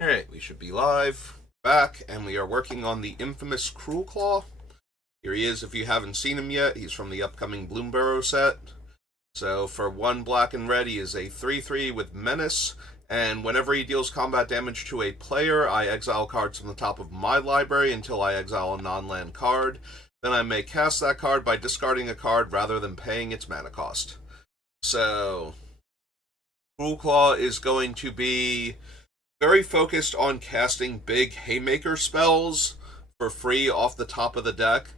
Alright, we should be live, back, and we are working on the infamous Cruelclaw. Here he is if you haven't seen him yet. He's from the upcoming Bloomburrow set. So for 1 black and red, he is a 3/3 with Menace, and whenever he deals combat damage to a player, I exile cards from the top of my library until I exile a non-land card. Then I may cast that card by discarding a card rather than paying its mana cost. So, Cruelclaw is going to be very focused on casting big haymaker spells for free off the top of the deck,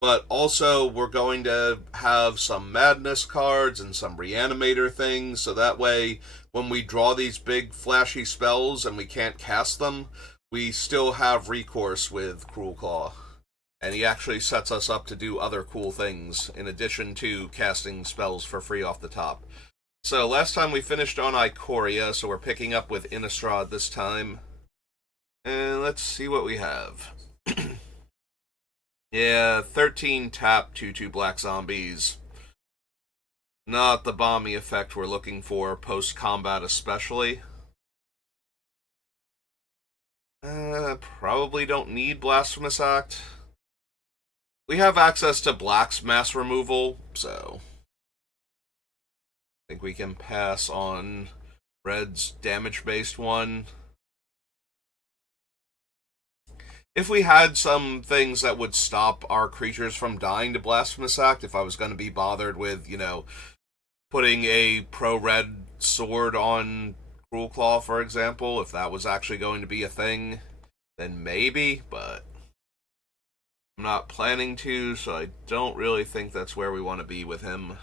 but also we're going to have some madness cards and some reanimator things, so that way when we draw these big flashy spells and we can't cast them, we still have recourse with Cruelclaw. And he actually sets us up to do other cool things in addition to casting spells for free off the top. So last time we finished on Ikoria, so we're picking up with Innistrad this time. And let's see what we have. Yeah, 13 tap, 2/2 black zombies. Not the bomby effect we're looking for, post-combat especially. Probably don't need Blasphemous Act. We have access to black's mass removal, so I think we can pass on red's damage-based one. If we had some things that would stop our creatures from dying to Blasphemous Act, if I was going to be bothered with, putting a pro-red sword on Cruelclaw, for example, if that was actually going to be a thing, then maybe, but I'm not planning to, so I don't really think that's where we want to be with him.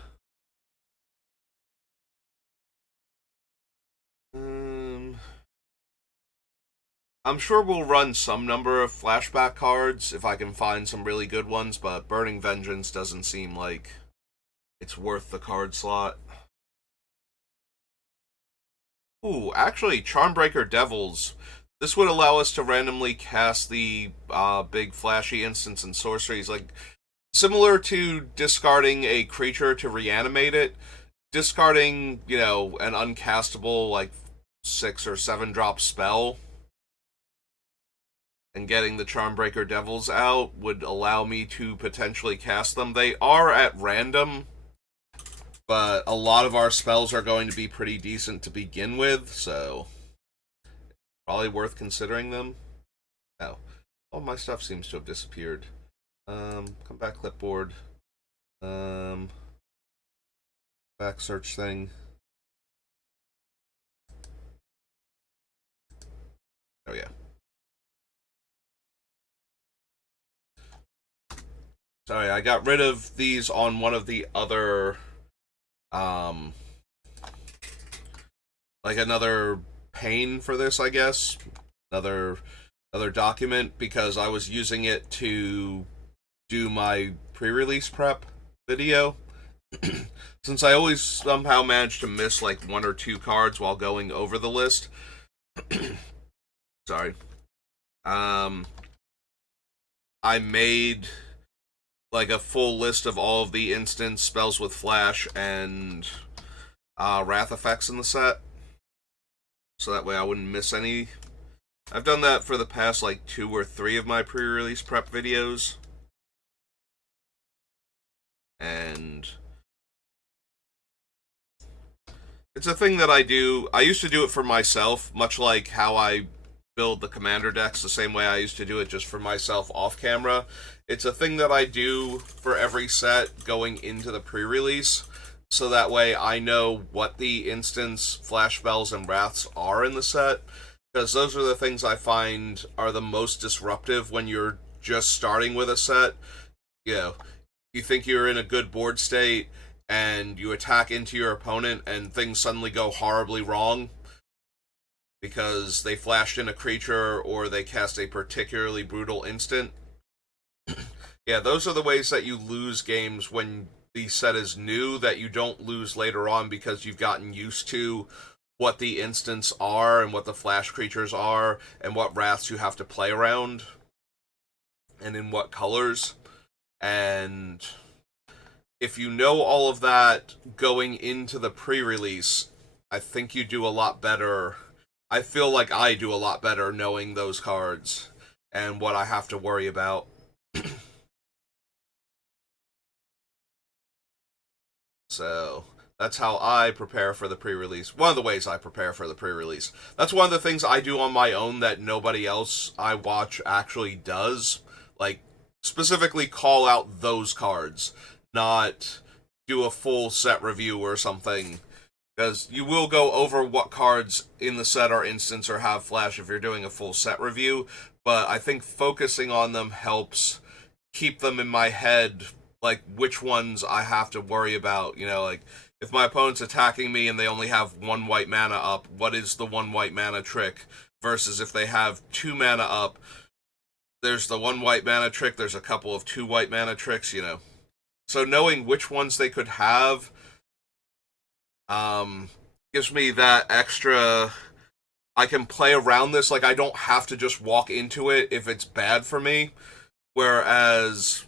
I'm sure we'll run some number of flashback cards if I can find some really good ones, but Burning Vengeance doesn't seem like it's worth the card slot. Ooh, actually, Charmbreaker Devils. This would allow us to randomly cast the big flashy instants and sorceries, like similar to discarding a creature to reanimate it. Discarding, an uncastable, like 6 or 7 drop spell and getting the Charmbreaker Devils out would allow me to potentially cast them. They are at random, but a lot of our spells are going to be pretty decent to begin with, so probably worth considering them. Oh, all my stuff seems to have disappeared. Come back clipboard. Back search thing. Oh yeah. Sorry, I got rid of these on one of the other, like another pane for this, I guess. Another document, because I was using it to do my pre-release prep video. Since I always somehow manage to miss like 1 or 2 cards while going over the list. Sorry. I made like a full list of all of the instant spells with flash and wrath effects in the set, so that way I wouldn't miss any. I've done that for the past like 2 or 3 of my pre-release prep videos, and it's a thing that I do. I used to do it for myself, much like how I build the commander decks, the same way I used to do it just for myself off camera. It's a thing that I do for every set going into the pre-release, so that way I know what the instants, flash spells, and wraths are in the set, because those are the things I find are the most disruptive when you're just starting with a set. You think you're in a good board state, and you attack into your opponent, and things suddenly go horribly wrong because they flashed in a creature or they cast a particularly brutal instant. Yeah, those are the ways that you lose games when the set is new, that you don't lose later on because you've gotten used to what the instants are and what the flash creatures are and what wraths you have to play around and in what colors. And if you know all of that going into the pre-release, I think you do a lot better I feel like I do a lot better knowing those cards and what I have to worry about. So that's how I prepare for the pre-release. One of the ways I prepare for the pre-release. That's one of the things I do on my own that nobody else I watch actually does. Like, specifically call out those cards, not do a full set review or something. Because you will go over what cards in the set are instants or have flash if you're doing a full set review, but I think focusing on them helps keep them in my head, like which ones I have to worry about. Like if my opponent's attacking me and they only have one white mana up, what is the one white mana trick? Versus if they have two mana up, there's the one white mana trick, there's a couple of two white mana tricks. So knowing which ones they could have gives me that extra. I can play around this, like I don't have to just walk into it if it's bad for me. Whereas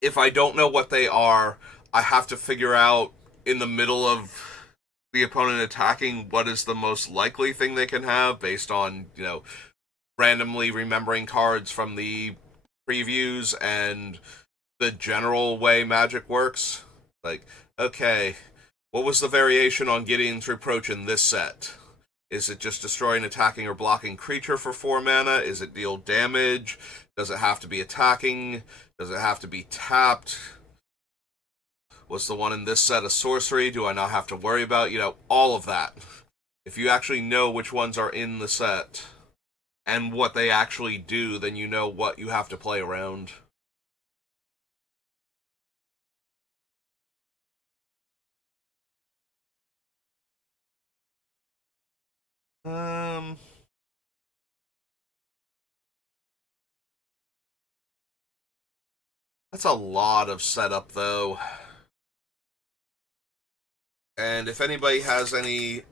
if I don't know what they are, I have to figure out in the middle of the opponent attacking what is the most likely thing they can have based on, randomly remembering cards from the previews and the general way Magic works. Like, okay, what was the variation on Gideon's Reproach in this set? Is it just destroy an attacking or blocking creature for 4 mana? Is it deal damage? Does it have to be attacking? Does it have to be tapped? Was the one in this set a sorcery? Do I not have to worry about? All of that. If you actually know which ones are in the set and what they actually do, then you know what you have to play around. Um, that's a lot of setup, though. And if anybody has any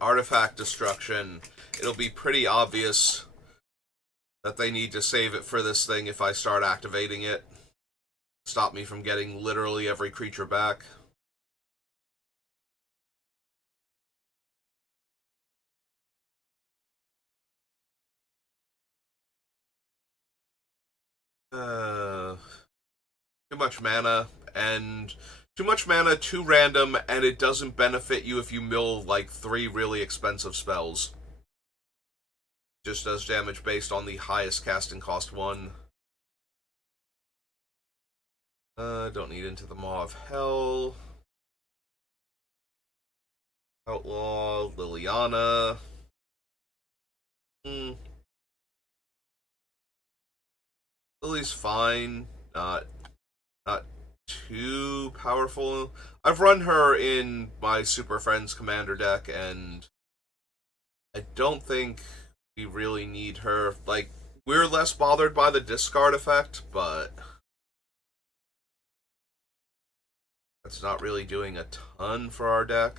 artifact destruction, it'll be pretty obvious that they need to save it for this thing if I start activating it. Stop me from getting literally every creature back. Uh, too much mana, and too much mana, too random, and it doesn't benefit you if you mill like 3 really expensive spells. Just does damage based on the highest casting cost one. Don't need Into the Maw of Hell. Outlaw, Liliana. Hmm. Lily's fine. Not too powerful. I've run her in my Super Friends Commander deck, and I don't think we really need her. Like, we're less bothered by the discard effect, but that's not really doing a ton for our deck.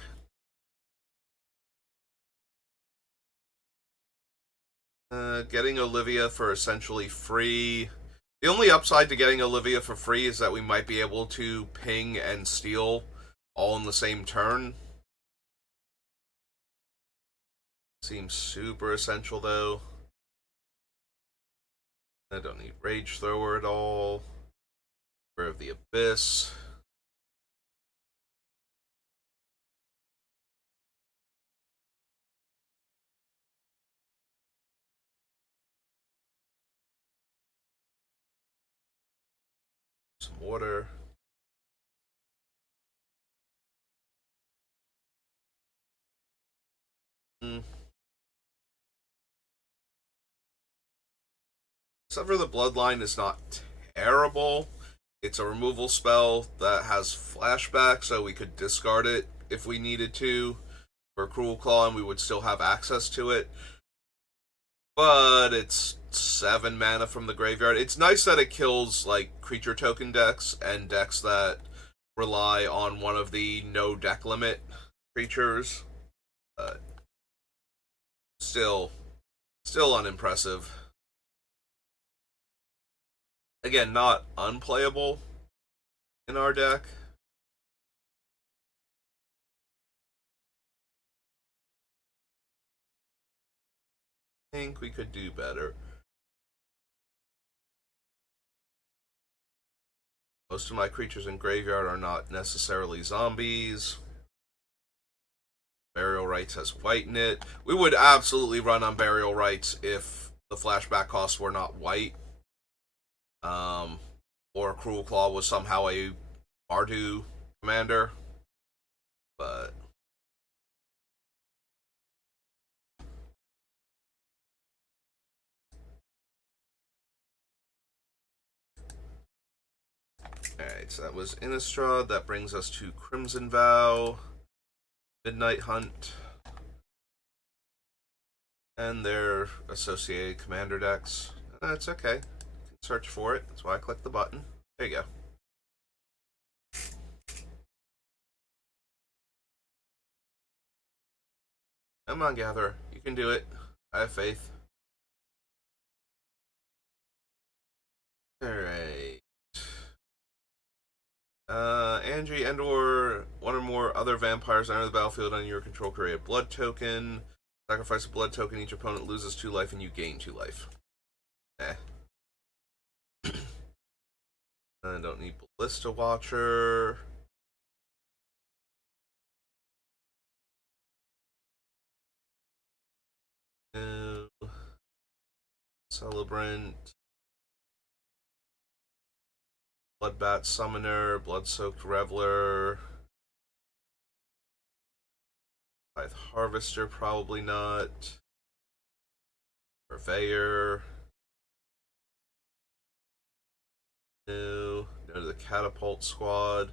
Getting Olivia for essentially free. The only upside to getting Olivia for free is that we might be able to ping and steal all in the same turn. Seems super essential, though. I don't need Rage Thrower at all. Prayer of the Abyss. Some water. Hmm. Sever the Bloodline is not terrible. It's a removal spell that has flashback, so we could discard it if we needed to for Cruelclaw, and we would still have access to it. But it's 7 mana from the graveyard. It's nice that it kills like creature token decks and decks that rely on one of the no deck limit creatures. But still, unimpressive. Again, not unplayable in our deck. think we could do better. Most of my creatures in graveyard are not necessarily zombies. Burial Rites has white in it. We would absolutely run on Burial Rites if the flashback costs were not white. Or Cruelclaw was somehow a Mardu commander. But alright, so that was Innistrad. That brings us to Crimson Vow, Midnight Hunt, and their associated commander decks. That's okay. You can search for it. That's why I clicked the button. There you go. Come on, Gatherer. You can do it. I have faith. Alright. Angie and or one or more other vampires enter the battlefield on your control, create a blood token. Sacrifice a blood token, each opponent loses 2 life and you gain 2 life. I don't need Ballista Watcher. No. Celebrant. Bloodbat Summoner. Blood-Soaked Reveler. Scythe Harvester, probably not. Purveyor. No. No to the Catapult Squad.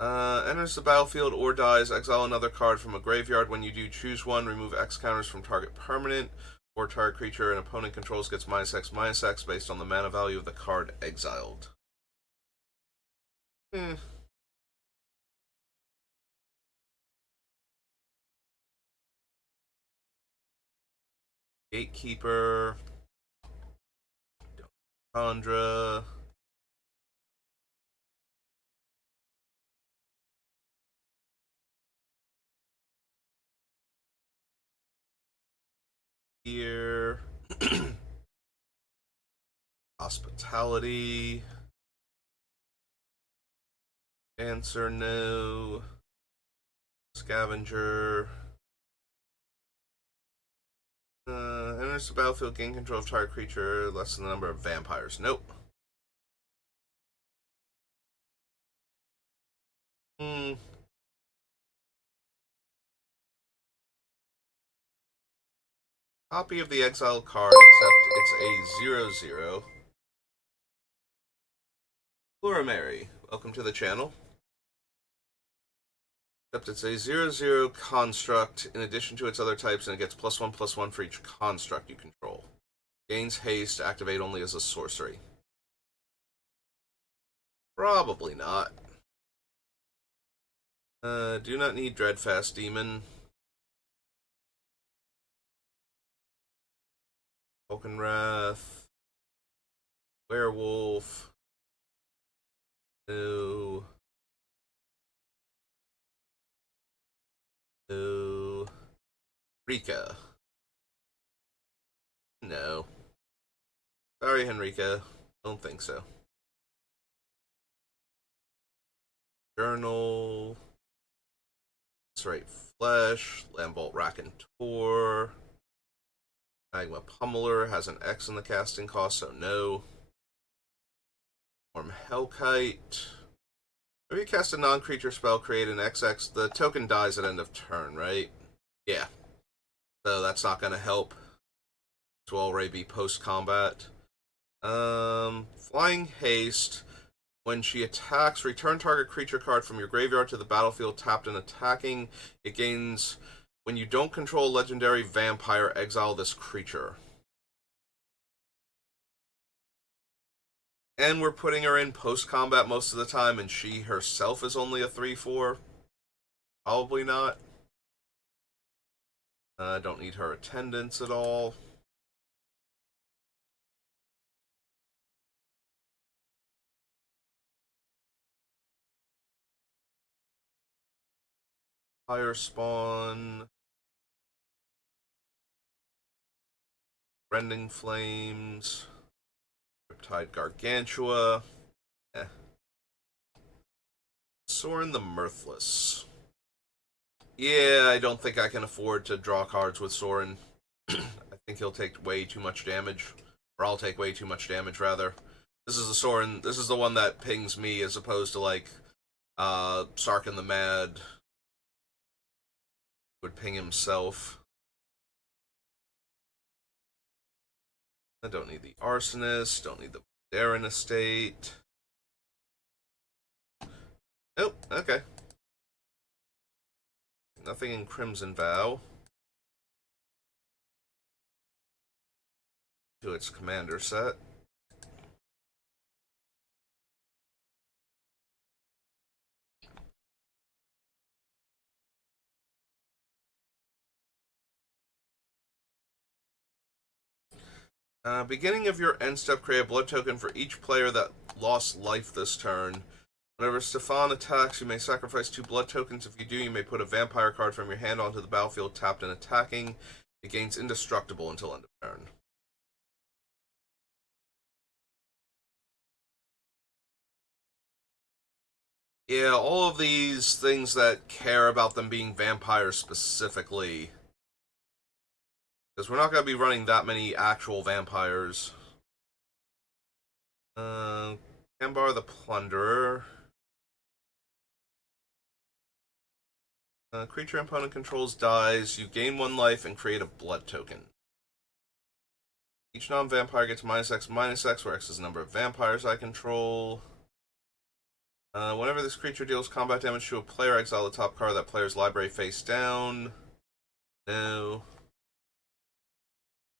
Enters the battlefield or dies. Exile another card from a graveyard. When you do, choose one. Remove X counters from target permanent. Or target creature an opponent controls gets -X based on the mana value of the card exiled. Gatekeeper. Chandra. Here. Hospitality. Answer no. Scavenger. Enters the battlefield, gain control of target creature, less than the number of vampires. Nope. Copy of the exiled card, except it's a 0/0. Laura Mary, welcome to the channel. Except it's a 0/0 construct in addition to its other types, and it gets +1/+1 for each construct you control. Gains haste, activate only as a sorcery. Probably not. Do not need Dreadfast Demon. Vulcan Wrath. Werewolf. No. No. Rika. No. Sorry, Henrika. Don't think so. Journal. Serrate Flesh. Lambbolt Raconteur. Magma Pummeler has an X in the casting cost, so no. Storm Hellkite. If you cast a non-creature spell, create an XX. The token dies at end of turn, right? Yeah. So that's not going to help. This will already be post-combat. Flying Haste. When she attacks, return target creature card from your graveyard to the battlefield tapped and attacking. It gains... When you don't control a legendary vampire, exile this creature. And we're putting her in post-combat most of the time, and she herself is only a 3/4. Probably not. Don't need her attendance at all. Fire Spawn. Rending Flames. Riptide Gargantua. Sorin the Mirthless. Yeah, I don't think I can afford to draw cards with Sorin. I think he'll take way too much damage. Or I'll take way too much damage, rather. This is the Sorin. This is the one that pings me as opposed to, like, Sarkin the Mad would ping himself. I don't need the Arsonist. Don't need the Darren Estate. Nope, okay. Nothing in Crimson Vow. To its commander set. Beginning of your end step, create a blood token for each player that lost life this turn. Whenever Stefan attacks, you may sacrifice 2 blood tokens. If you do, you may put a vampire card from your hand onto the battlefield tapped and attacking. It gains indestructible until end of turn. Yeah, all of these things that care about them being vampires specifically. Because we're not going to be running that many actual vampires. Kambar the Plunderer. Creature opponent controls dies. You gain 1 life and create a blood token. Each non-vampire gets -X/-X, where X is the number of vampires I control. Whenever this creature deals combat damage to a player, exile the top card of that player's library face down. No.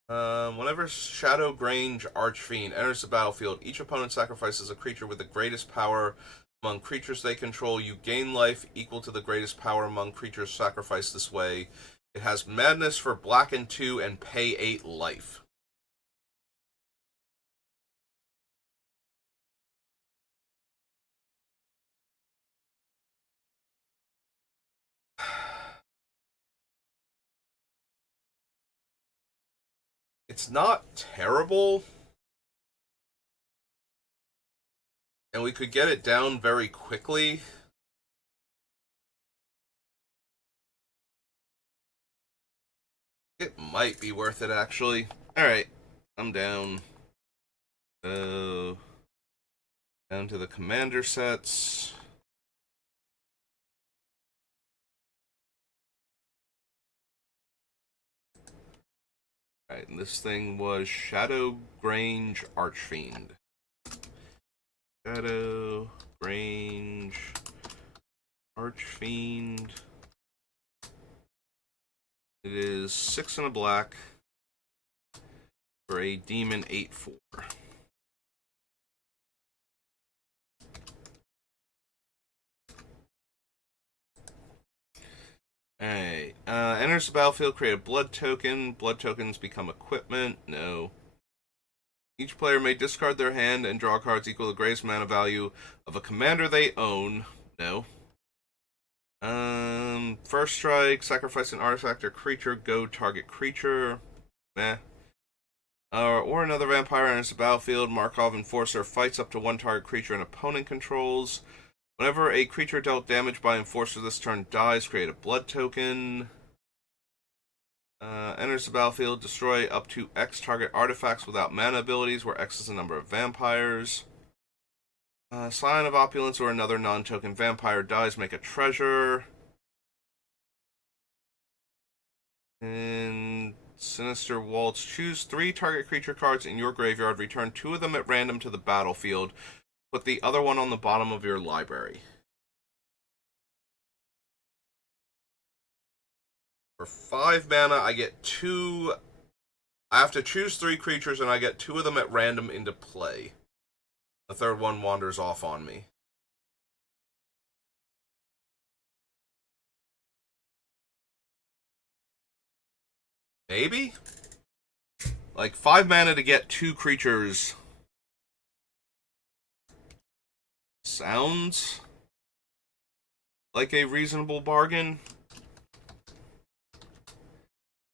Whenever Shadow Grange Archfiend enters the battlefield, each opponent sacrifices a creature with the greatest power among creatures they control. You gain life equal to the greatest power among creatures sacrificed this way. It has Madness for black and 2 and pay 8 life. It's not terrible. And we could get it down very quickly. It might be worth it, actually. Alright, I'm down. Down to the commander sets. Alright, and this thing was Shadow Grange Archfiend. Shadow Grange Archfiend. It is 6 and a black for a demon 8/4. Alright. Enters the battlefield, create a blood token. Blood tokens become equipment. No. Each player may discard their hand and draw cards equal to the greatest mana value of a commander they own. No. First strike, sacrifice an artifact or creature, go target creature. Meh. Or another vampire enters the battlefield. Markov Enforcer fights up to 1 target creature an opponent controls. Whenever a creature dealt damage by Enforcer this turn dies, create a blood token. Enters the battlefield, destroy up to X target artifacts without mana abilities, where X is the number of vampires. Sign of Opulence or another non-token vampire dies, make a treasure. And Sinister Waltz. Choose 3 target creature cards in your graveyard. Return 2 of them at random to the battlefield. Put the other one on the bottom of your library. For 5 mana, I get 2... I have to choose 3 creatures, and I get 2 of them at random into play. The third one wanders off on me. Maybe? Like, 5 mana to get 2 creatures sounds like a reasonable bargain.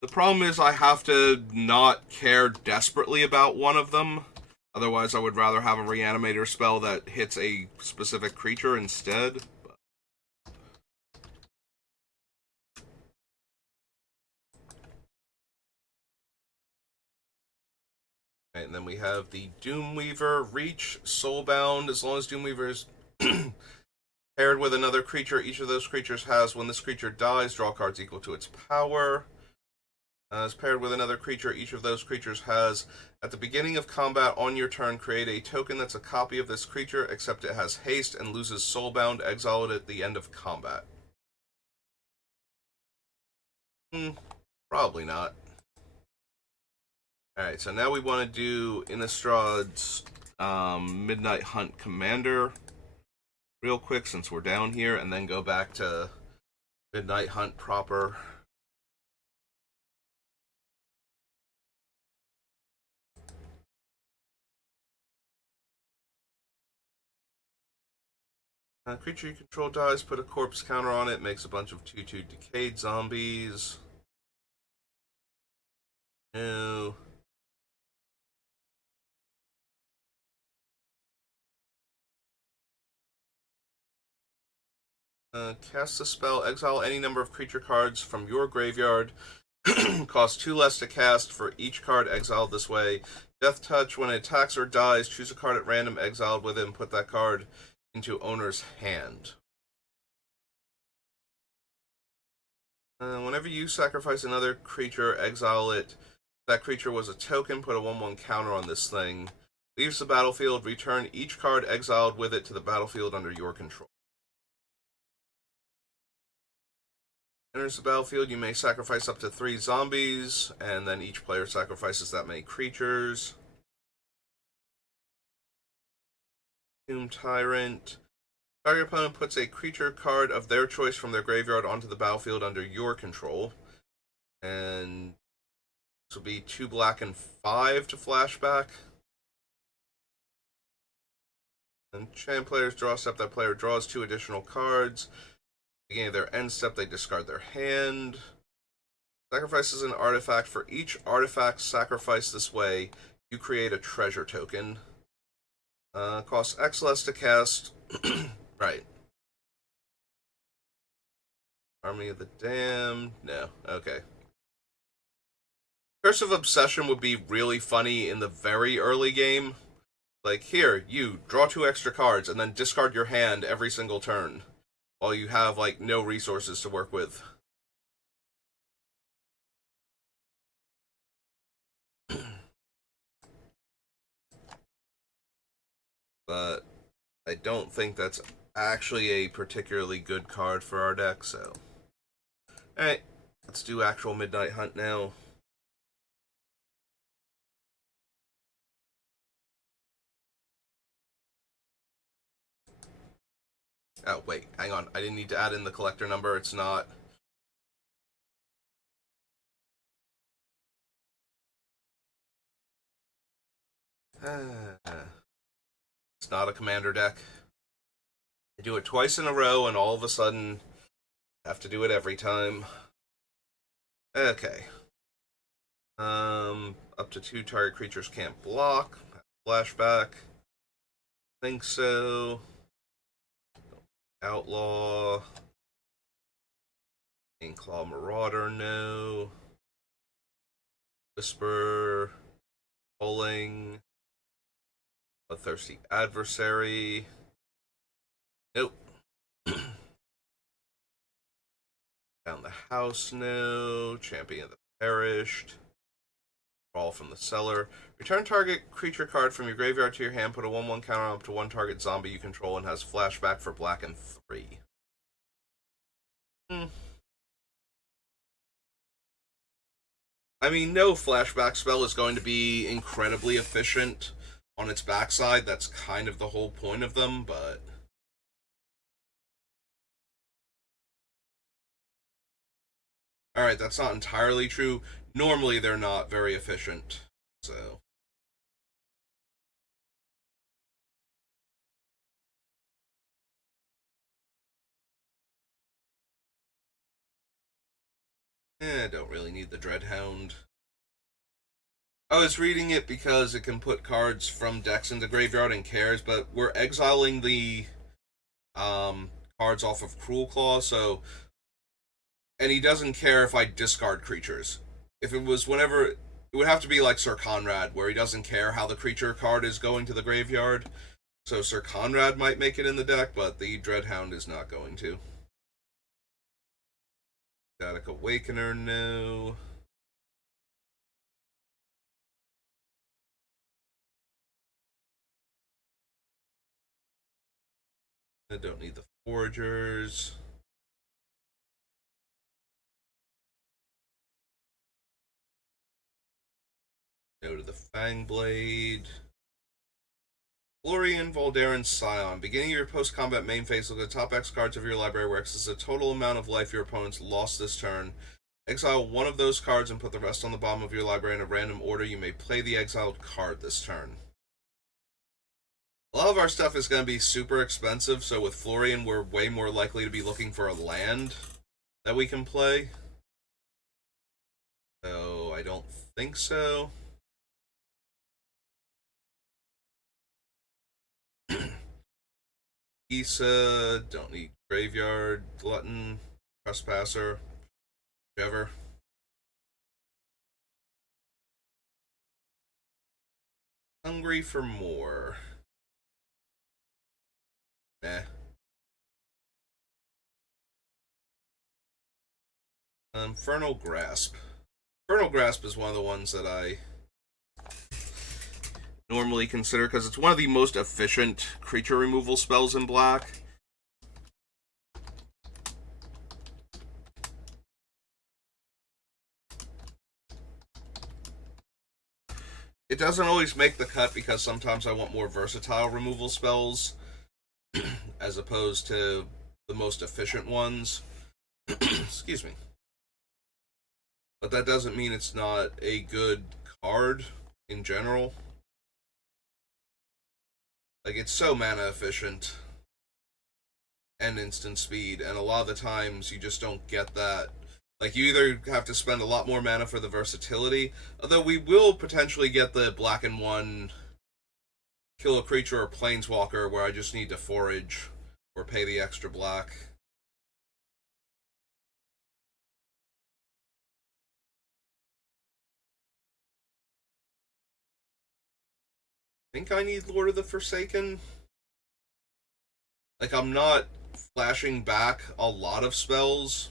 The problem is I have to not care desperately about one of them. Otherwise, I would rather have a reanimator spell that hits a specific creature instead. Okay, and then we have the Doomweaver, Reach, Soulbound. As long as Doomweaver is paired with another creature, each of those creatures has, when this creature dies, draw cards equal to its power. As paired with another creature, each of those creatures has, at the beginning of combat on your turn, create a token that's a copy of this creature, except it has haste and loses Soulbound, exile it at the end of combat. Probably not. Alright, so now we want to do Innistrad's Midnight Hunt Commander real quick since we're down here, and then go back to Midnight Hunt proper. Creature you control dies, put a corpse counter on it, makes a bunch of 2/2 decayed zombies. No. Cast a spell, exile any number of creature cards from your graveyard. Cost 2 less to cast for each card exiled this way. Death Touch, when it attacks or dies, choose a card at random exiled with it and put that card into owner's hand. Whenever you sacrifice another creature, exile it. If that creature was a token, put a 1/1 counter on this thing. Leaves the battlefield, return each card exiled with it to the battlefield under your control. Enters the battlefield, you may sacrifice up to 3 zombies, and then each player sacrifices that many creatures. Tomb Tyrant. Target opponent puts a creature card of their choice from their graveyard onto the battlefield under your control. And this will be 2 black and 5 to flashback. And champ players draw a step. That player draws 2 additional cards. At the beginning of their end step, they discard their hand. Sacrifices an artifact. For each artifact sacrificed this way, you create a treasure token. Costs X less to cast. Right. Army of the Damned. No. Okay. Curse of Obsession would be really funny in the very early game. Like, here, you draw 2 extra cards and then discard your hand every single turn while you have, like, no resources to work with. But I don't think that's actually a particularly good card for our deck, so. Alright, let's do actual Midnight Hunt now. Oh, wait, hang on. I didn't need to add in the collector number. It's not. It's not a commander deck. I do it twice in a row, and all of a sudden, I have to do it every time. Okay. Up to 2 target creatures can't block. Flashback. Think so. Outlaw. Claw Marauder, no. Whisper. Pulling. A Thirsty Adversary. Nope. Down the House, no. Champion of the Perished. Crawl from the Cellar. Return target creature card from your graveyard to your hand. Put a 1/1 counter on up to 1 target zombie you control and has flashback for black and 3. I mean, no flashback spell is going to be incredibly efficient on its backside. That's kind of the whole point of them, but. Alright, that's not entirely true. Normally, they're not very efficient, so. Don't really need the Dreadhound. I was reading it because it can put cards from decks into graveyard and cares, but we're exiling the cards off of Cruelclaw, so and he doesn't care if I discard creatures. If it was whenever it would have to be like Sir Conrad, where he doesn't care how the creature card is going to the graveyard. So Sir Conrad might make it in the deck, but the Dreadhound is not going to. Static Awakener, no. I don't need the Foragers. No to the Fangblade. Florian Voldaren Scion. Beginning of your post-combat main phase, look at the top X cards of your library where X is the total amount of life your opponents lost this turn. Exile one of those cards and put the rest on the bottom of your library in a random order. You may play the exiled card this turn. A lot of our stuff is going to be super expensive, so with Florian, we're way more likely to be looking for a land that we can play. So, I don't think so. Issa, don't need Graveyard, Glutton, Trespasser, whichever. Hungry for more. Nah. Infernal Grasp. Infernal Grasp is one of the ones that I normally consider because it's one of the most efficient creature removal spells in black. It doesn't always make the cut because sometimes I want more versatile removal spells as opposed to the most efficient ones. Excuse me. But that doesn't mean it's not a good card in general. Like, it's so mana efficient and instant speed, and a lot of the times you just don't get that. Like, you either have to spend a lot more mana for the versatility, although we will potentially get the black and one kill a creature or planeswalker where I just need to forage or pay the extra black. I think I need Lord of the Forsaken. Like, I'm not flashing back a lot of spells.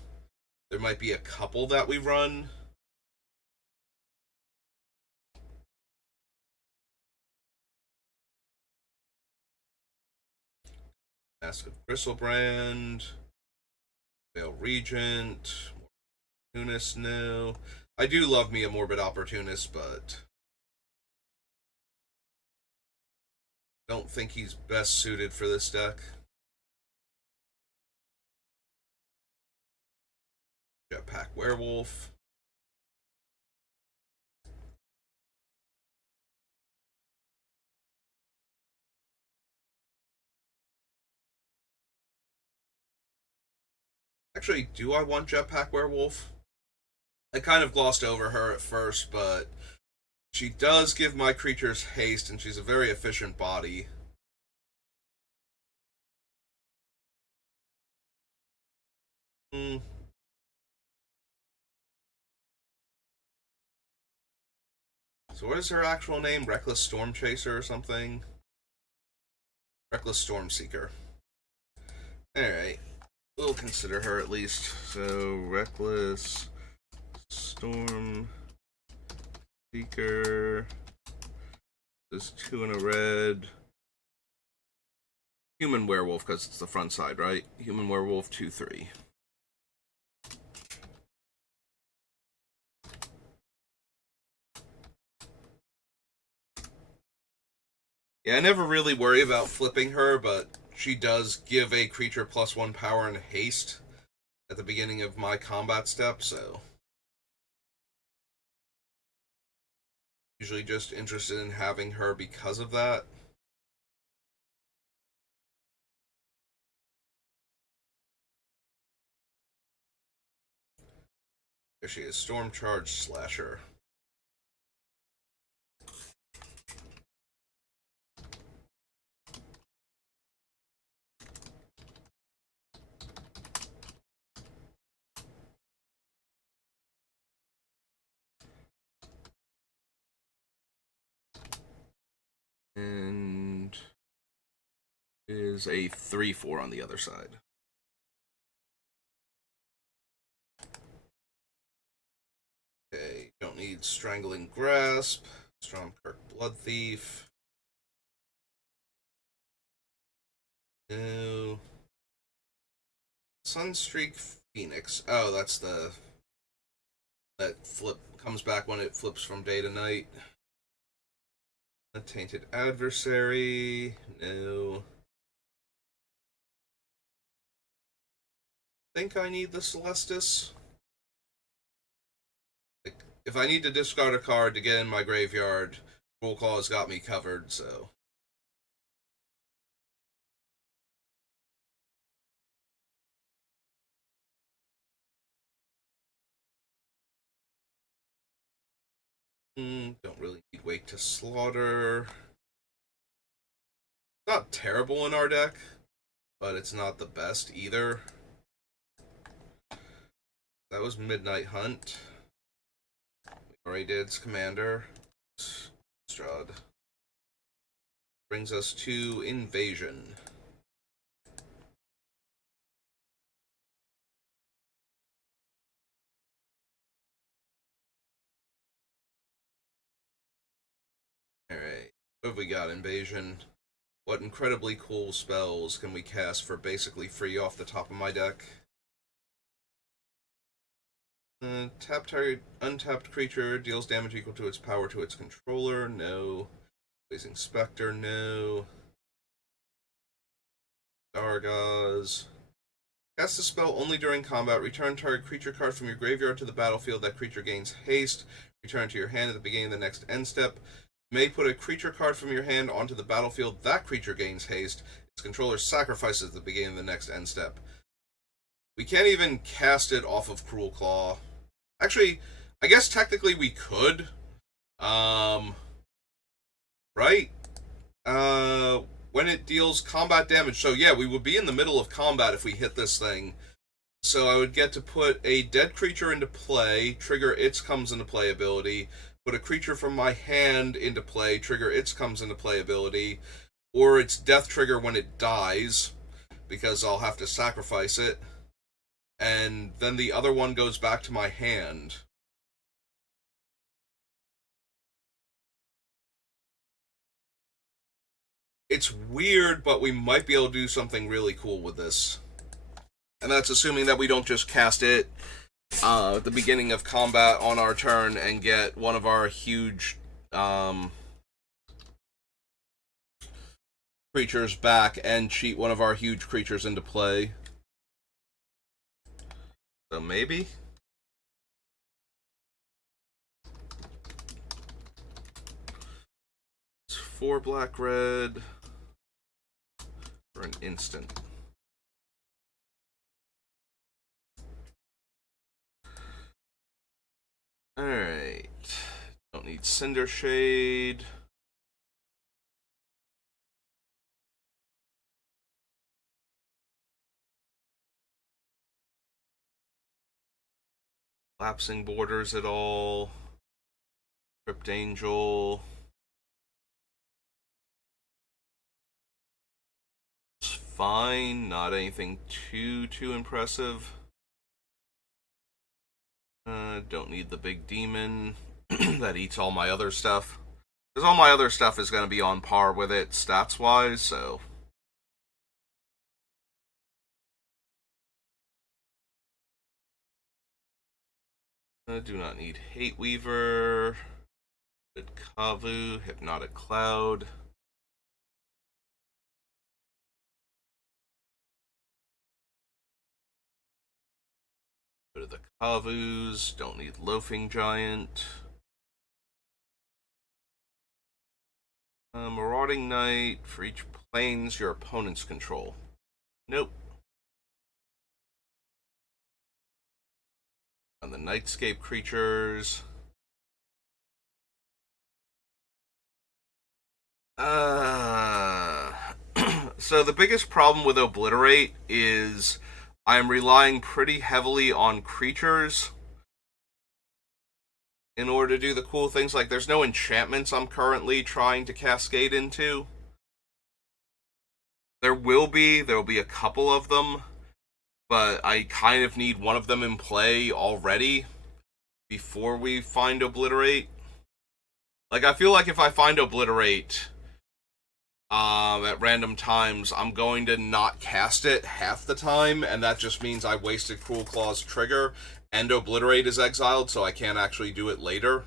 There might be a couple that we run. Mask of Gristlebrand, Veil Regent, Opportunist, no. I do love me a Morbid Opportunist, but don't think he's best suited for this deck. Jetpack Werewolf. Actually, do I want Jetpack Werewolf? I kind of glossed over her at first, but she does give my creatures haste, and she's a very efficient body. Hmm. So what is her actual name? Reckless Storm Chaser or something? Reckless Storm Seeker. Alright. We'll consider her at least. So, Reckless Storm Seeker. There's 2 in a red. Human Werewolf, because it's the front side, right? Human Werewolf 2/3. Yeah, I never really worry about flipping her, but she does give a creature +1 power and haste at the beginning of my combat step, so usually just interested in having her because of that. There she is, Storm Charge Slasher. And is a 3/4 on the other side. Okay, don't need Strangling Grasp, Stormkirk Blood Thief. No. Sunstreak Phoenix. Oh, that's the that flip comes back when it flips from day to night. A Tainted Adversary. No. Think I need the Celestis. If I need to discard a card to get in my graveyard, Cruelclaw has got me covered, so. Don't really need Wake to Slaughter. Not terrible in our deck, but it's not the best either. That was Midnight Hunt. We already did Commander. Strahd. Brings us to Invasion. Alright, what have we got, Invasion? What incredibly cool spells can we cast for basically free off the top of my deck? Tap target untapped creature deals damage equal to its power to its controller. No. Blazing Spectre. No. Dargaz. Cast the spell only during combat. Return target creature card from your graveyard to the battlefield. That creature gains haste. Return to your hand at the beginning of the next end step. You may put a creature card from your hand onto the battlefield. That creature gains haste. Its controller sacrifices at the beginning of the next end step. We can't even cast it off of Cruelclaw. Actually, I guess technically we could. Right? When it deals combat damage. So yeah, we would be in the middle of combat if we hit this thing. So I would get to put a dead creature into play, trigger its comes into play ability, put a creature from my hand into play, trigger its comes into play ability, or its death trigger when it dies, because I'll have to sacrifice it. And then the other one goes back to my hand. It's weird, but we might be able to do something really cool with this. And that's assuming that we don't just cast it at the beginning of combat on our turn and get one of our huge creatures back and cheat one of our huge creatures into play. So maybe? It's 4 black red for an instant. Alright. Don't need Cinder Shade. Lapsing Borders at all. Crypt Angel. It's fine. Not anything too impressive. Don't need the big demon that eats all my other stuff. Because all my other stuff is going to be on par with it stats-wise, so... do not need Hate Weaver. Good Kavu. Hypnotic Cloud. Go to the Kavus. Don't need Loafing Giant. Marauding Knight. For each planes your opponents control. Nope. And the Nightscape creatures. So the biggest problem with Obliterate is I'm relying pretty heavily on creatures in order to do the cool things. Like, there's no enchantments I'm currently trying to cascade into. There will be a couple of them, but I kind of need one of them in play already before we find Obliterate. Like, I feel like if I find Obliterate at random times, I'm going to not cast it half the time, and that just means I wasted Cruelclaw's trigger, and Obliterate is exiled, so I can't actually do it later.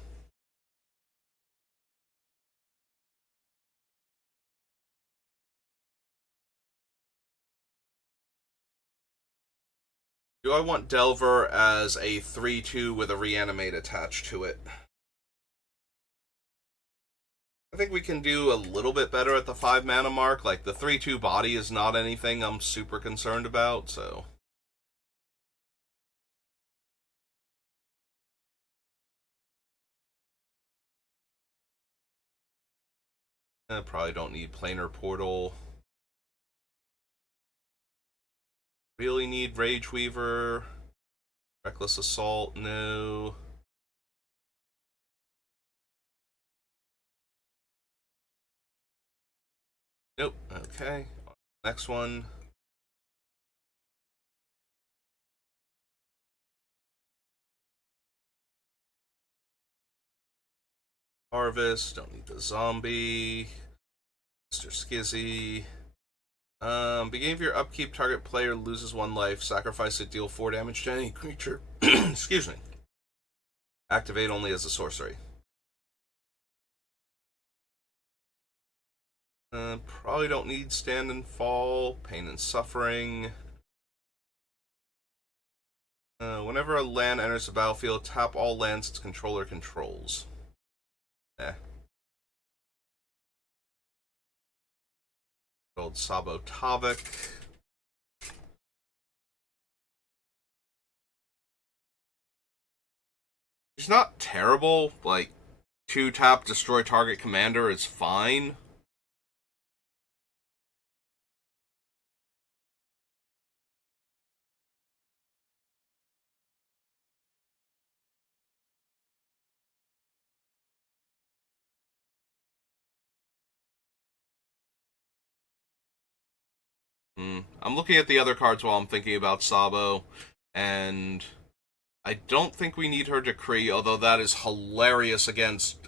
Do I want Delver as a 3-2 with a reanimate attached to it? I think we can do a little bit better at the 5 mana mark. Like, the 3-2 body is not anything I'm super concerned about, so. I probably don't need Planar Portal. Really need Rage Weaver. Reckless Assault, no. Nope, okay. Next one. Harvest, don't need the zombie. Mr. Skizzy. Beginning of your upkeep, target player loses 1 life. Sacrifice it, deal 4 damage to any creature. Excuse me. Activate only as a sorcery. Probably don't need Stand and Fall. Pain and Suffering. Whenever a land enters the battlefield, tap all lands its controller controls. Old Sabo Tavik. He's not terrible. Like, 2-tap destroy target commander is fine. I'm looking at the other cards while I'm thinking about Sabo, and I don't think we need her Decree, although that is hilarious against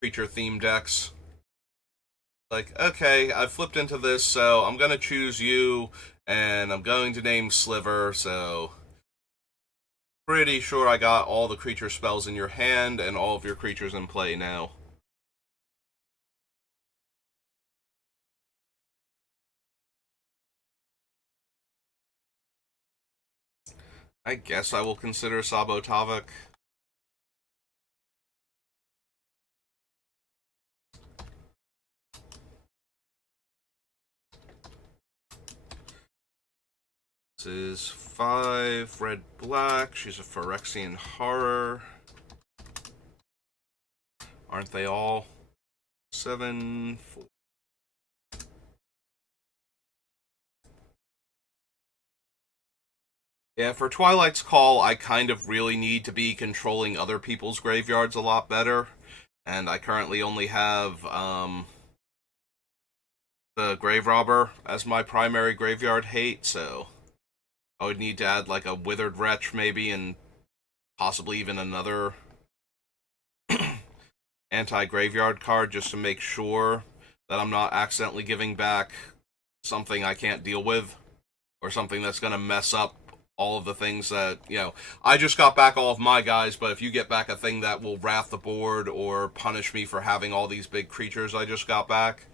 creature theme decks. Like, okay, I flipped into this, so I'm gonna choose you, and I'm going to name Sliver, so pretty sure I got all the creature spells in your hand and all of your creatures in play now. I guess I will consider Sabo Tavik. This is 5 red black. She's a Phyrexian horror. Aren't they all? 7, 4. Yeah, for Twilight's Call, I kind of really need to be controlling other people's graveyards a lot better. And I currently only have the Grave Robber as my primary graveyard hate, so I would need to add like a Withered Wretch maybe, and possibly even another anti-graveyard card just to make sure that I'm not accidentally giving back something I can't deal with, or something that's going to mess up all of the things that, I just got back all of my guys, but if you get back a thing that will wrath the board or punish me for having all these big creatures I just got back,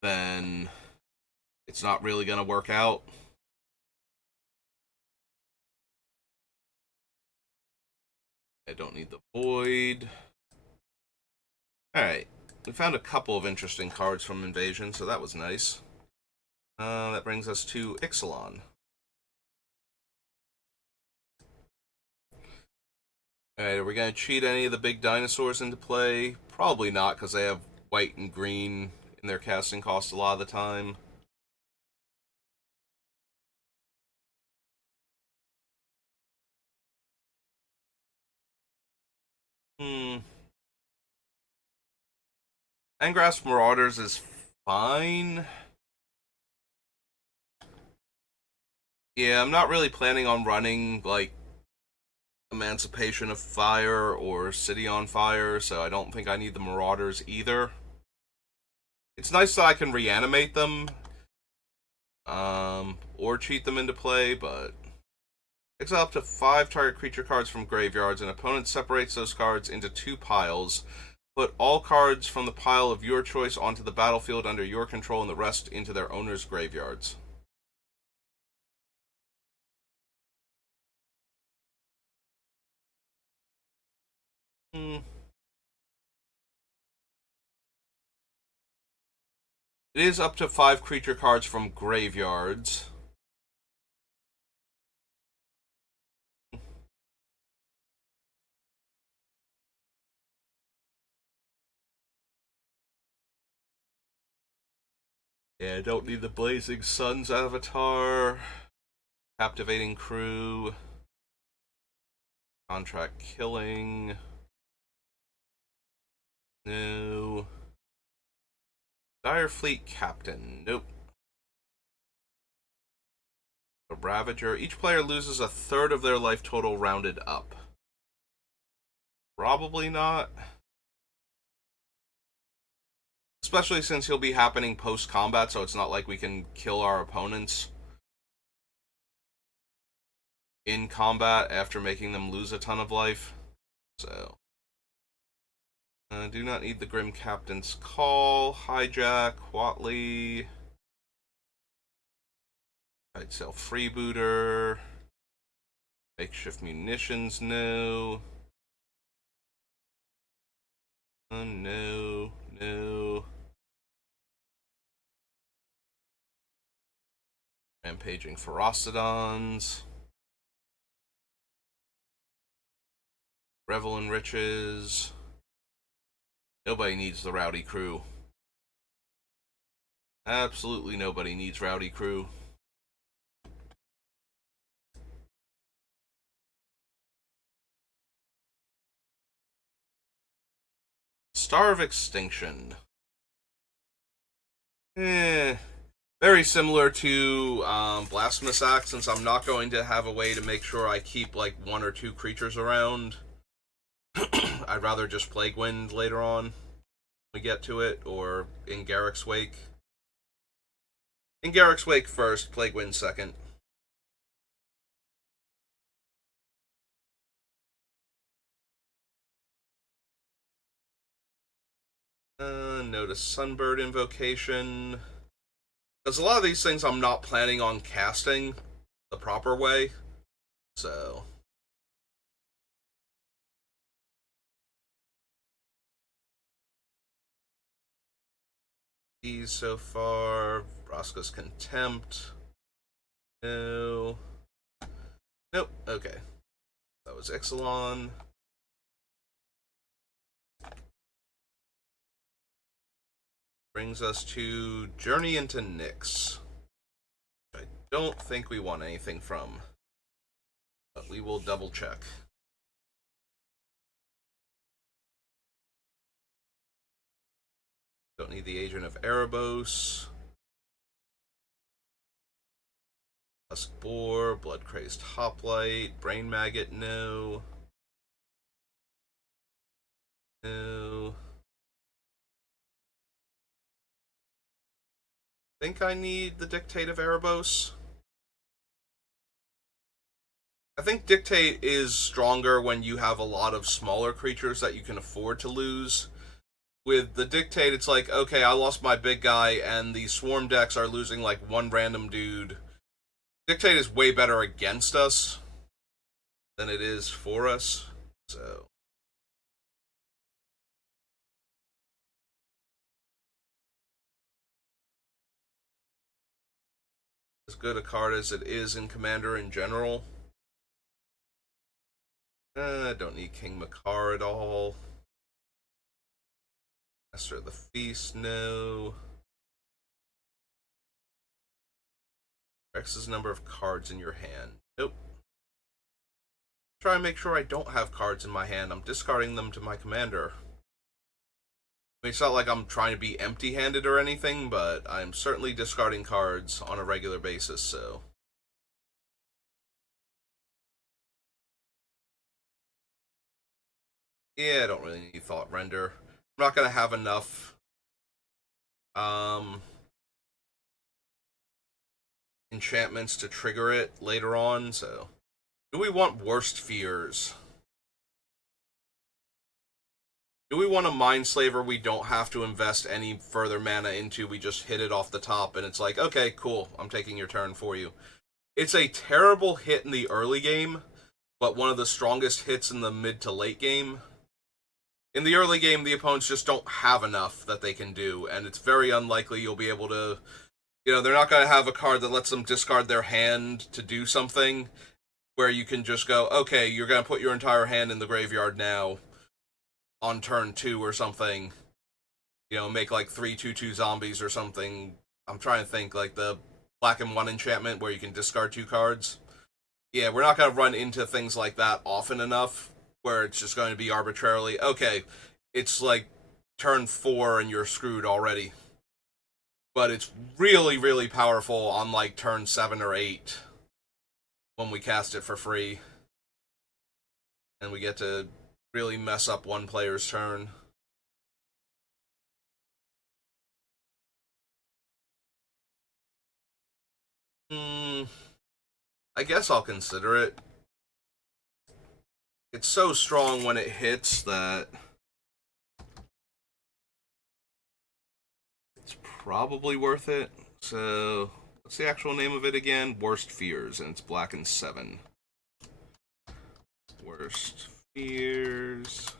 then it's not really going to work out. I don't need the Void. Alright, we found a couple of interesting cards from Invasion, so that was nice. That brings us to Ixalan. Alright, are we going to cheat any of the big dinosaurs into play? Probably not, because they have white and green in their casting cost a lot of the time. Angrass Marauders is fine. Yeah, I'm not really planning on running, like, Emancipation of Fire or City on Fire, so I don't think I need the Marauders either. It's nice that I can reanimate them, or cheat them into play, but exile up to 5 target creature cards from graveyards. An opponent separates those cards into 2 piles. Put all cards from the pile of your choice onto the battlefield under your control and the rest into their owner's graveyards. It is up to 5 creature cards from graveyards. Yeah, I don't need the Blazing Suns avatar. Captivating Crew. Contract Killing. No. Dire Fleet Captain. Nope. A Ravager. Each player loses a third of their life total rounded up. Probably not. Especially since he'll be happening post-combat, so it's not like we can kill our opponents in combat after making them lose a ton of life. So, do not need the Grim Captain's Call, Hijack, Watley, I'd sell Freebooter, Makeshift Munitions, no. No, no. Rampaging Ferocidons. Revel in Riches. Nobody needs the Rowdy Crew. Absolutely nobody needs Rowdy Crew. Star of Extinction. Very similar to Blasphemous Act, since I'm not going to have a way to make sure I keep like 1 or 2 creatures around. I'd rather just Plague Wind later on when we get to it, or in Garrick's Wake. In Garrick's Wake first, Plague Wind second. Notice Sunbird Invocation. Because a lot of these things I'm not planning on casting the proper way. So, these so far. Vraska's Contempt. No. Nope. Okay. That was Ixalan. Brings us to Journey into Nyx. I don't think we want anything from, but we will double check. Don't need the Agent of Erebos. Tusk Boar, Blood Crazed Hoplite, Brain Maggot, no. No. Think I need the Dictate of Erebos. I think Dictate is stronger when you have a lot of smaller creatures that you can afford to lose. With the Dictate, it's like, okay, I lost my big guy, and the Swarm decks are losing like 1 random dude. Dictate is way better against us than it is for us, so. As good a card as it is in Commander in general. Don't need King Makar at all. Master of the Feast, no. X's number of cards in your hand. Nope. Try and make sure I don't have cards in my hand. I'm discarding them to my commander. I mean, it's not like I'm trying to be empty-handed or anything, but I'm certainly discarding cards on a regular basis, so... Yeah, I don't really need Thought Render. I'm not going to have enough enchantments to trigger it later on, so... Do we want Worst Fears? Do we want a Mindslaver we don't have to invest any further mana into? We just hit it off the top, and it's like, okay, cool, I'm taking your turn for you. It's a terrible hit in the early game, but one of the strongest hits in the mid to late game. In the early game, the opponents just don't have enough that they can do, and it's very unlikely you'll be able to... You know, they're not going to have a card that lets them discard their hand to do something, where you can just go, okay, you're going to put your entire hand in the graveyard now, on turn 2 or something. You know, make like 3/2/2 zombies or something. I'm trying to think, like the black and 1 enchantment where you can discard 2 cards. Yeah, we're not going to run into things like that often enough, where it's just going to be arbitrarily, okay, it's like turn 4 and you're screwed already. But it's really, really powerful on like turn 7 or 8 when we cast it for free. And we get to really mess up one player's turn. I guess I'll consider it. It's so strong when it hits that it's probably worth it. So, what's the actual name of it again? Worst Fears, and it's black and 7. Worst Fears.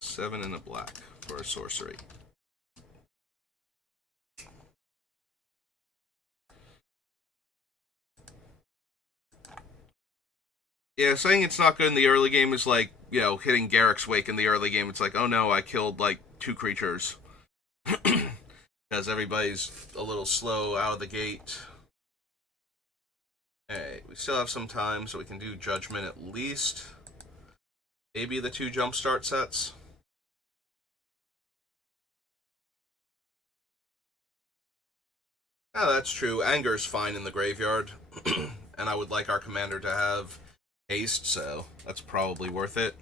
7 and a black for a sorcery. Yeah, saying it's not good in the early game is like, you know, hitting Garrick's Wake in the early game. It's like, oh no, I killed like 2 creatures. Because everybody's a little slow out of the gate. Hey, we still have some time, so we can do Judgment at least. Maybe the 2 Jumpstart sets. Oh, that's true. Anger's fine in the graveyard. And I would like our commander to have haste, so that's probably worth it.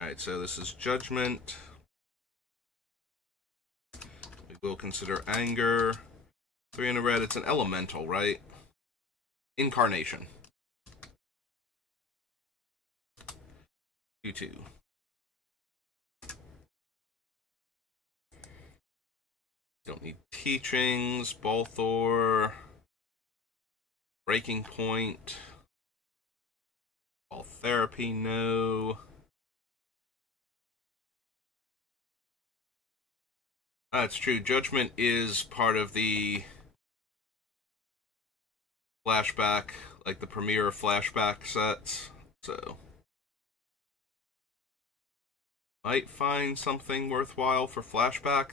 Alright, so this is Judgment. We will consider Anger. 3 in a red, it's an elemental, right? Incarnation. 2/2. Don't need Teachings, Balthor, Breaking Point, Ball Therapy, no. That's true. Judgment is part of the flashback, like the premiere flashback sets, so might find something worthwhile for flashback.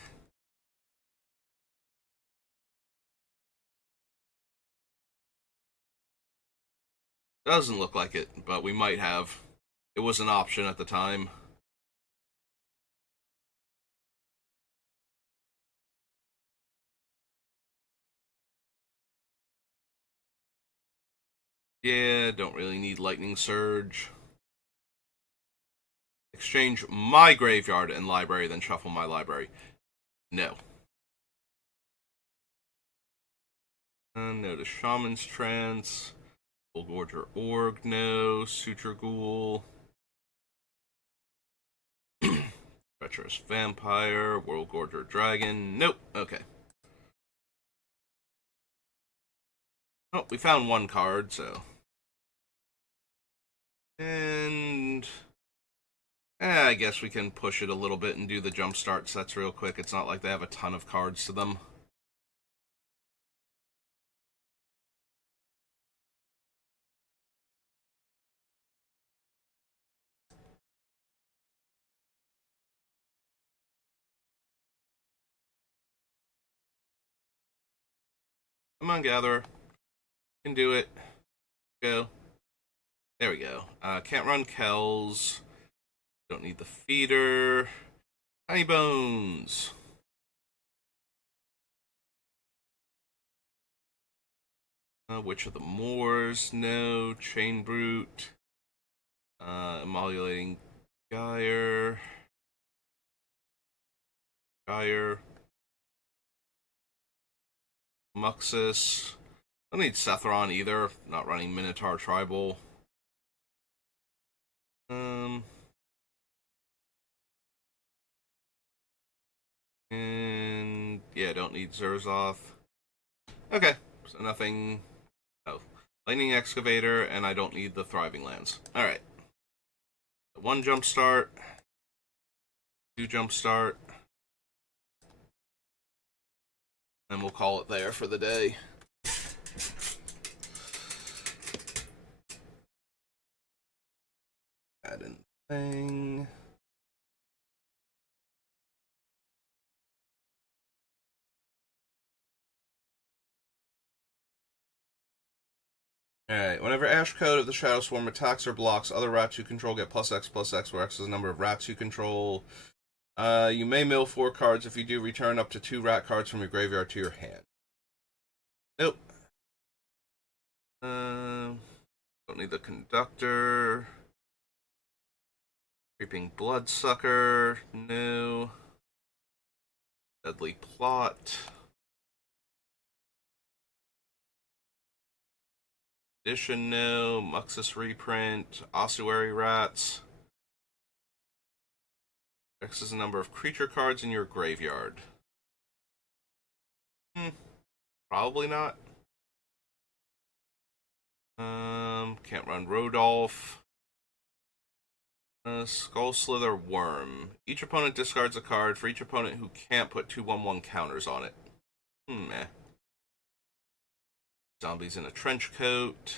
Doesn't look like it, but we might have. It was an option at the time. Yeah, don't really need Lightning Surge. Exchange my graveyard and library, then shuffle my library. No. No to Shaman's Trance. Gorger Org, no. Suture Ghoul. Treacherous Vampire. World Gorger Dragon. Nope. Okay. Oh, we found 1 card, so. And I guess we can push it a little bit and do the jumpstart sets real quick. It's not like they have a ton of cards to them. Come on, Gatherer. Can do it. Go. There we go. Can't run Kells. Don't need the feeder. Tiny Bones. Witch of the Moors. No. Chain Brute. Emolulating Gyre. Muxus. I don't need Sethron either. Not running Minotaur Tribal. And yeah, don't need Zerzoth. Okay, so nothing. Oh, Lightning Excavator, and I don't need the Thriving Lands. All right. 1 jump start. 2 jump start. And we'll call it there for the day. Add in thing. Alright, whenever Ash Code of the Shadow Swarm attacks or blocks other rats you control, get +X/+X, where X is the number of rats you control. You may mill 4 cards. If you do, return up to 2 rat cards from your graveyard to your hand. Nope. Don't need the Conductor. Creeping Bloodsucker. No. Deadly Plot. Edition, no. Muxus reprint. Ossuary Rats. X is the number of creature cards in your graveyard. Probably not. Can't run Rodolph. Skull Slither Worm. Each opponent discards a card for each opponent who can't put 2/1/1 counters on it. Meh. Zombies in a Trench Coat.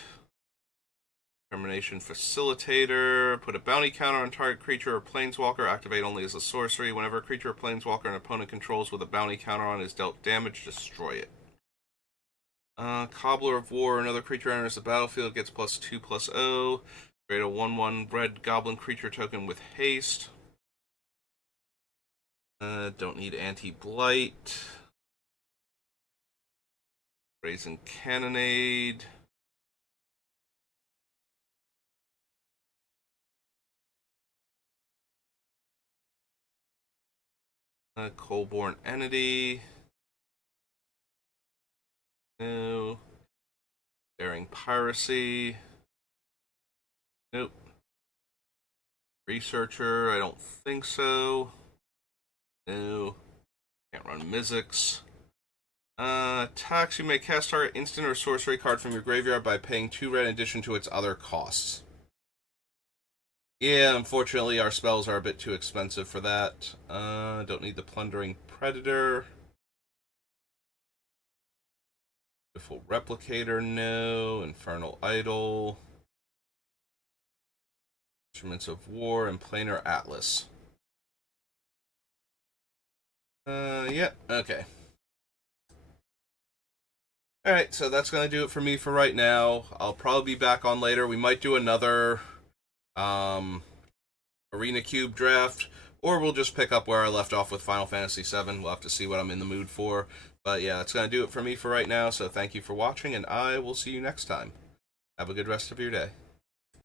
Termination Facilitator. Put a bounty counter on target creature or planeswalker. Activate only as a sorcery. Whenever a creature or planeswalker an opponent controls with a bounty counter on is dealt damage, destroy it. Cobbler of War. Another creature enters the battlefield, gets +2/+0. Create a 1/1 red goblin creature token with haste. Don't need Anti-Blight. Brazen Cannonade. Coalborn Entity. No. Daring Piracy. Nope. Researcher, I don't think so. No. Can't run Mizzix. Attacks, you may cast target instant or sorcery card from your graveyard by paying 2 red in addition to its other costs. Yeah, unfortunately our spells are a bit too expensive for that. Don't need the Plundering Predator. Beautiful Replicator, no. Infernal Idol. Instruments of War and Planar Atlas. Yeah, okay. Alright, so that's going to do it for me for right now. I'll probably be back on later. We might do another Arena Cube draft, or we'll just pick up where I left off with Final Fantasy VII. We'll have to see what I'm in the mood for. But yeah, that's going to do it for me for right now, so thank you for watching, and I will see you next time. Have a good rest of your day.